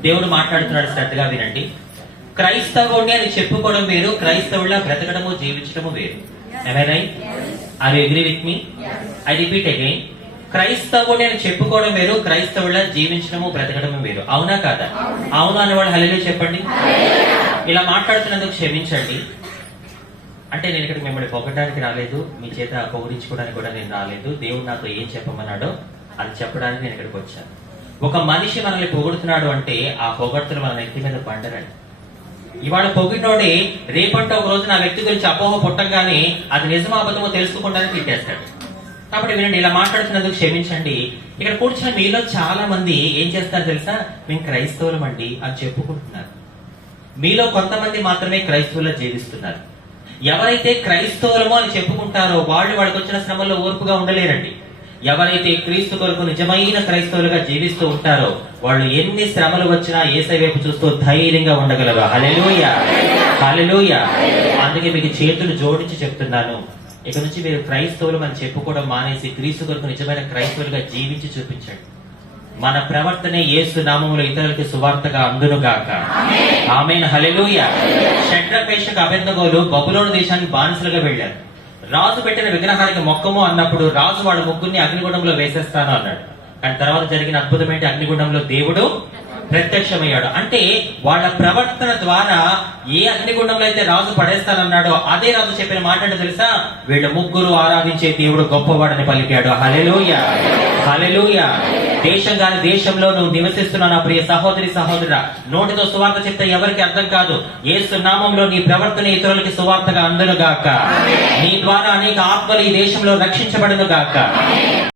దేవుడు మాట్లాడుతున్నాడు శ్రద్ధగా వినండి. క్రైస్తవుని అని చెప్పుకోవడం వేరు క్రైస్తవుల బ్రతకడము జీవించడము వేరు. Are agree with me I repeat again క్రైస్తవుని అని చెప్పుకోవడం వేరు క్రైస్తవుల జీవించడము బ్రతకడము వేరు. అవునా కాదా? అవును. అనేవాళ్ళు హలో చెప్పండి. ఇలా మాట్లాడుతున్నందుకు క్షమించండి. అంటే నేను ఇక్కడ మిమ్మల్ని పొగడానికి రాలేదు. మీ చేత పొగిడించుకోవడానికి కూడా నేను రాలేదు. దేవుడు నాతో ఏం చెప్పమన్నాడో అది చెప్పడానికి నేను ఇక్కడికి వచ్చాను. ఒక మనిషి మనల్ని పొగుడుతున్నాడు అంటే ఆ పొగడుతులు మన వ్యక్తి మీద పండరండి. ఇవాళ పొగిడినోడే రేపంటే ఒక రోజు నా వ్యక్తి గురించి అపోహ పుట్టగానే అది నిజమో అబద్ధమో తెలుసుకోకుండానే తిట్టేస్తాడు. కాబట్టి వినండి ఇలా మాట్లాడుతున్నందుకు క్షమించండి. ఇక్కడ కూర్చున్న మీలో చాలా మంది ఏం చేస్తారు తెలుసా? మేము క్రైస్తవులం అండి అని చెప్పుకుంటున్నారు. మీలో కొంతమంది మాత్రమే క్రైస్తవులు జీవిస్తున్నారు. ఎవరైతే క్రైస్తవులమో అని చెప్పుకుంటారో వాళ్ళు వాళ్ళకి వచ్చిన శ్రమల్లో ఓర్పుగా ఉండలేరండి. ఎవరైతే క్రీస్తు కొరకు నిజమైన క్రైస్తవులుగా జీవిస్తూ ఉంటారో వాళ్ళు ఎన్ని శ్రమలు వచ్చినా ఏసై వైపు చూస్తూ ధైర్యంగా ఉండగలరు. హలెలూయ హలెలూయ అందుకే మీకు చేతులు జోడించి చెప్తున్నాను. ఇక నుంచి మీరు క్రైస్తవులు అని చెప్పుకోవడం మానేసి క్రీస్తు కొరకు నిజమైన క్రైస్తవులుగా జీవించి చూపించండి. మన ప్రవర్తనే యేసు నామములో ఇతరులకి సువార్తగా అందునుగాక. ఆమెన్. హలెలూయ షడ్రపేషకు అభ్యంతగోలు బబులోను దేశానికి బానిసలుగా వెళ్ళారు. రాజు పెట్టిన విగ్రహానికి మొక్కము అన్నప్పుడు రాజు వాడు ముగ్గురిని అగ్నిగుండంలో వేసేస్తాను అన్నాడు. కానీ తర్వాత జరిగిన అద్భుతం ఏంటి అగ్నిగుండంలో దేవుడు ప్రత్యక్షమయ్యాడు. అంటే వాళ్ళ ప్రవర్తన ద్వారా ఏ అగ్నిగుండంలో అయితే రాజు పడేస్తానన్నాడో అదే రాజు చెప్పిన మాట అంటే తెలుసా? వీళ్ళ ముగ్గురు ఆరాధించే దేవుడు గొప్పవాడని పలికాడు. హలెలుయ హలెలుయ దేశం కాని దేశంలో నువ్వు నివసిస్తున్న నా ప్రియ సహోదరి సహోదర నోటితో సువార్త చెప్తే ఎవరికి అర్థం కాదు. ఏ సున్నామంలో నీ ప్రవర్తన ఇతరులకి సువార్తగా అందును గాక నీ ద్వారా అనేక ఆత్మలు ఈ దేశంలో రక్షించబడును గాక